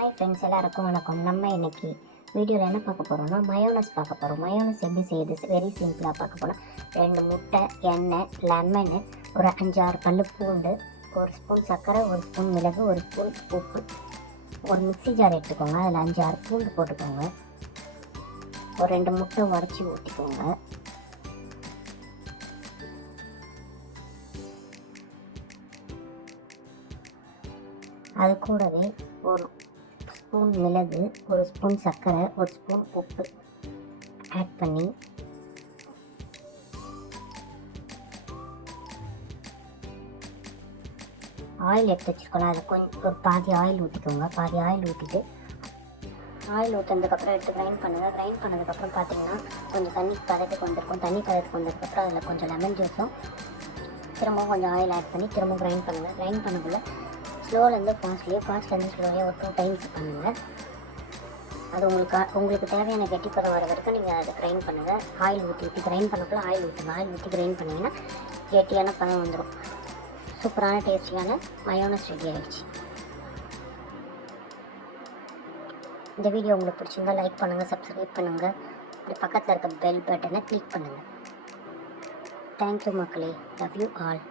Hi friends, எல்லாருக்கும் வணக்கம். நம்ம இன்னைக்கு வீடியோவில் என்ன பார்க்க போகிறோம்னா மயோனஸ் பார்க்க போகிறோம். மயோனஸ் எப்படி செய்யுது வெரி சிம்பிளாக பார்க்க போகிறோம். 2 முட்டை, எண்ணெய், லெமனு, ஒரு 5-6 பல்லு பூண்டு, 1 ஸ்பூன் சர்க்கரை, 1 ஸ்பூன் மிளகு, 1 ஸ்பூன் உப்பு, ஒரு மிக்ஸி ஜார் எடுத்துக்கோங்க. அதில் 5-6 பூண்டு போட்டுக்கோங்க. ஒரு 2 முட்டை உடச்சி ஊற்றிக்கோங்க. அது கூடவே ஒரு ஸ்பூன் மிளகு, 1 ஸ்பூன் சர்க்கரை, 1 ஸ்பூன் உப்பு ஆட் பண்ணி ஆயில் எடுத்து வச்சுருக்கோம். அதில் கொஞ்சம் ஒரு பாதி ஆயில் ஊற்றிக்கோங்க. பாதி ஆயில் ஊற்றிட்டு ஆயில் ஊற்றினதுக்கப்புறம் எடுத்து கிரைண்ட் பண்ணுங்கள். கிரைண்ட் பண்ணதுக்கப்புறம் பார்த்தீங்கன்னா கொஞ்சம் தண்ணி பதத்துக்கு வந்திருக்கும். தண்ணி பதத்துக்கு வந்ததுக்கப்புறம் அதில் கொஞ்சம் லெமன் ஜூஸும் திரும்பவும் கொஞ்சம் ஆயில் ஆட் பண்ணி திரும்பவும் கிரைண்ட் பண்ணுங்கள். கிரைண்ட் பண்ணக்குள்ள ஸ்லோலேருந்து ஃபாஸ்ட்லேருந்து ஸ்லோவே ஒரு 2 டைம்ஸ் பண்ணுங்கள். அது உங்களுக்கு தேவையான கெட்டிப்பதம் வர வரைக்கும் நீங்கள் அதை கிரைண்ட் பண்ணுங்கள். ஆயில் ஊற்றி கிரைண்ட் பண்ணக்குள்ள ஆயில் ஊற்றி கிரைண்ட் பண்ணிங்கன்னா கெட்டியான பதம் வந்துடும். சூப்பரான டேஸ்டியான மயோனஸ் ரெடி ஆகிடுச்சு. இந்த வீடியோ உங்களுக்கு பிடிச்சிருந்தா லைக் பண்ணுங்கள், சப்ஸ்கிரைப் பண்ணுங்கள், இப்படி பக்கத்தில் இருக்க பெல் பட்டனை கிளிக் பண்ணுங்கள். தேங்க்யூ மக்களே. Love you all.